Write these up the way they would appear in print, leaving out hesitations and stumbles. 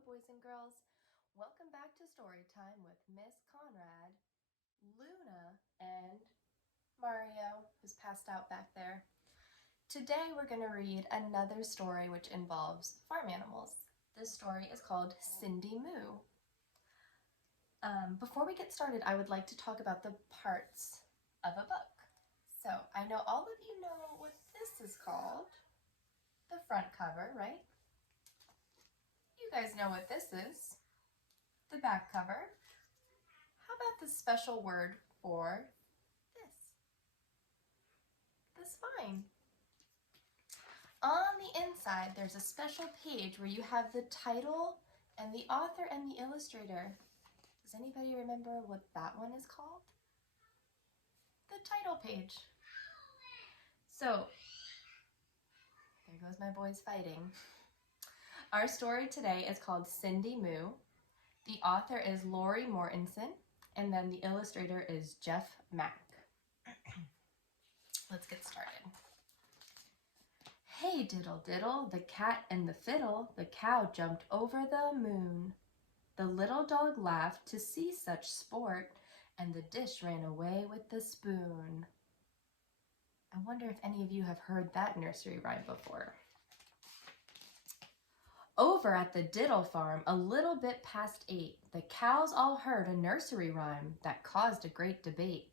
Hello, boys and girls. Welcome back to Story Time with Miss Conrad, Luna, and Mario, who's passed out back there. Today we're going to read another story which involves farm animals. This story is called Cindy Moo. Before we get started, I would like to talk about the parts of a book. So I know all of you know what this is called, the front cover, right? You guys know what this is, the back cover. How about the special word for this? The spine. On the inside, there's a special page where you have the title and the author and the illustrator. Does anybody remember what that one is called? The title page. So, there goes my boys fighting. Our story today is called Cindy Moo. The author is Lori Mortensen, and then the illustrator is Jeff Mack. Let's get started. Hey diddle diddle, the cat and the fiddle, the cow jumped over the moon. The little dog laughed to see such sport, and the dish ran away with the spoon. I wonder if any of you have heard that nursery rhyme before. Over at the Diddle farm, a little bit past 8, the cows all heard a nursery rhyme that caused a great debate.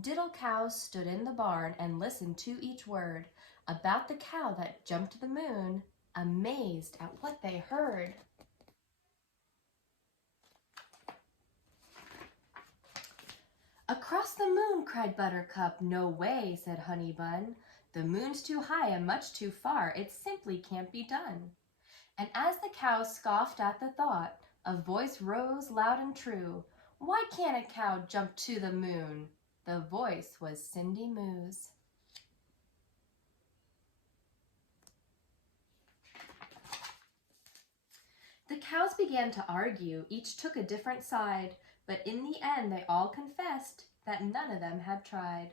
Diddle cows stood in the barn and listened to each word about the cow that jumped the moon, amazed at what they heard. Across the moon, cried Buttercup. No way, said Honeybun. The moon's too high and much too far. It simply can't be done. And as the cows scoffed at the thought, a voice rose loud and true. Why can't a cow jump to the moon? The voice was Cindy Moo's. The cows began to argue. Each took a different side, but in the end they all confessed that none of them had tried.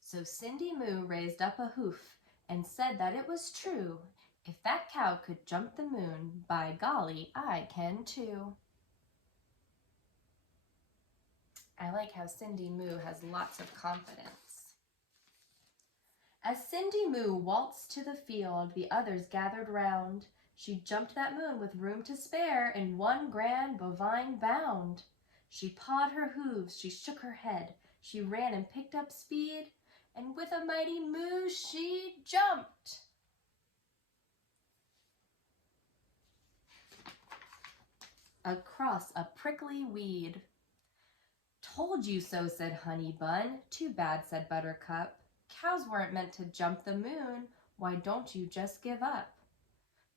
So Cindy Moo raised up a hoof and said that it was true. If that cow could jump the moon, by golly, I can too. I like how Cindy Moo has lots of confidence. As Cindy Moo waltzed to the field, the others gathered round. She jumped that moon with room to spare in one grand bovine bound. She pawed her hooves, she shook her head, she ran and picked up speed, and with a mighty moo she jumped. Across a prickly weed. Told you so, said Honeybun. Too bad, said Buttercup. Cows weren't meant to jump the moon. Why don't you just give up?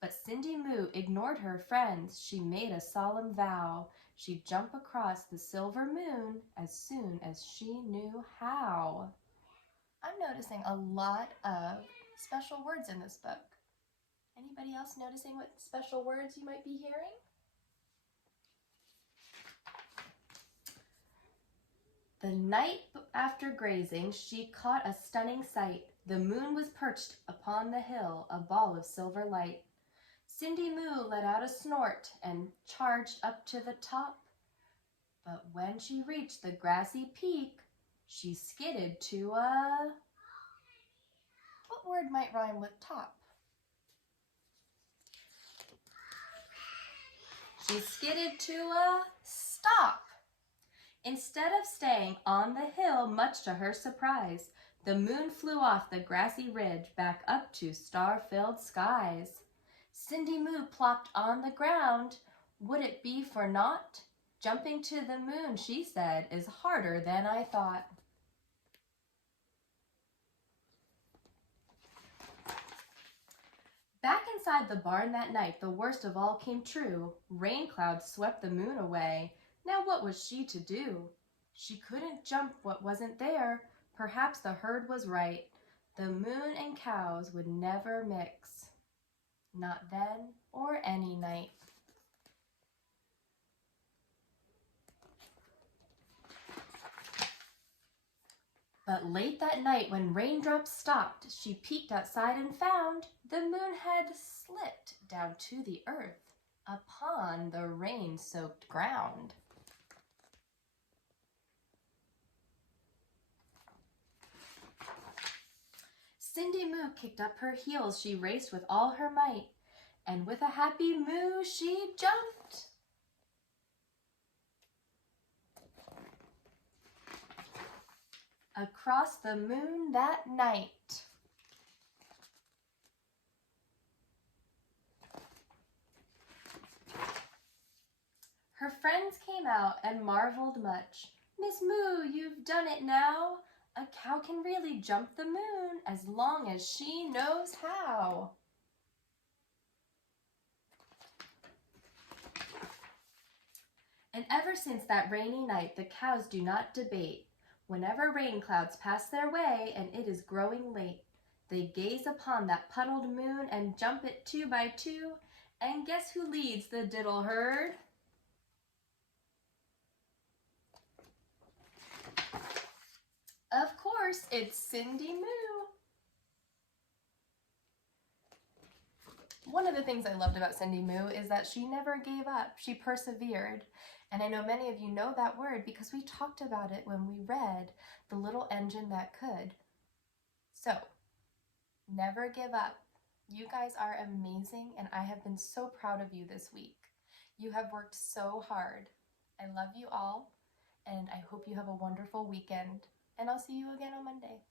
But Cindy Moo ignored her friends. She made a solemn vow. She'd jump across the silver moon as soon as she knew how. I'm noticing a lot of special words in this book. Anybody else noticing what special words you might be hearing? The night after grazing, she caught a stunning sight. The moon was perched upon the hill, a ball of silver light. Cindy Moo let out a snort and charged up to the top. But when she reached the grassy peak, she skidded to a... What word might rhyme with top? She skidded to a stop. Instead of staying on the hill, much to her surprise, the moon flew off the grassy ridge back up to star-filled skies. Cindy Moo plopped on the ground. Would it be for naught? Jumping to the moon, she said, is harder than I thought. Back inside the barn that night, the worst of all came true. Rain clouds swept the moon away. Now what was she to do? She couldn't jump what wasn't there. Perhaps the herd was right. The moon and cows would never mix. Not then or any night. But late that night when raindrops stopped, she peeked outside and found the moon had slipped down to the earth. upon the rain-soaked ground. Cindy Moo kicked up her heels, she raced with all her might, and with a happy moo she jumped. Across the moon that night. Her friends came out and marveled much. "Miss Moo, you've done it now. A cow can really jump the moon as long as she knows how." And ever since that rainy night, the cows do not debate. Whenever rain clouds pass their way and it is growing late, they gaze upon that puddled moon and jump it 2 by 2. And guess who leads the diddle herd? Of course, it's Cindy Moo. One of the things I loved about Cindy Moo is that she never gave up. She persevered. And I know many of you know that word because we talked about it when we read The Little Engine That Could. So, never give up. You guys are amazing, and I have been so proud of you this week. You have worked so hard. I love you all, and I hope you have a wonderful weekend. And I'll see you again on Monday.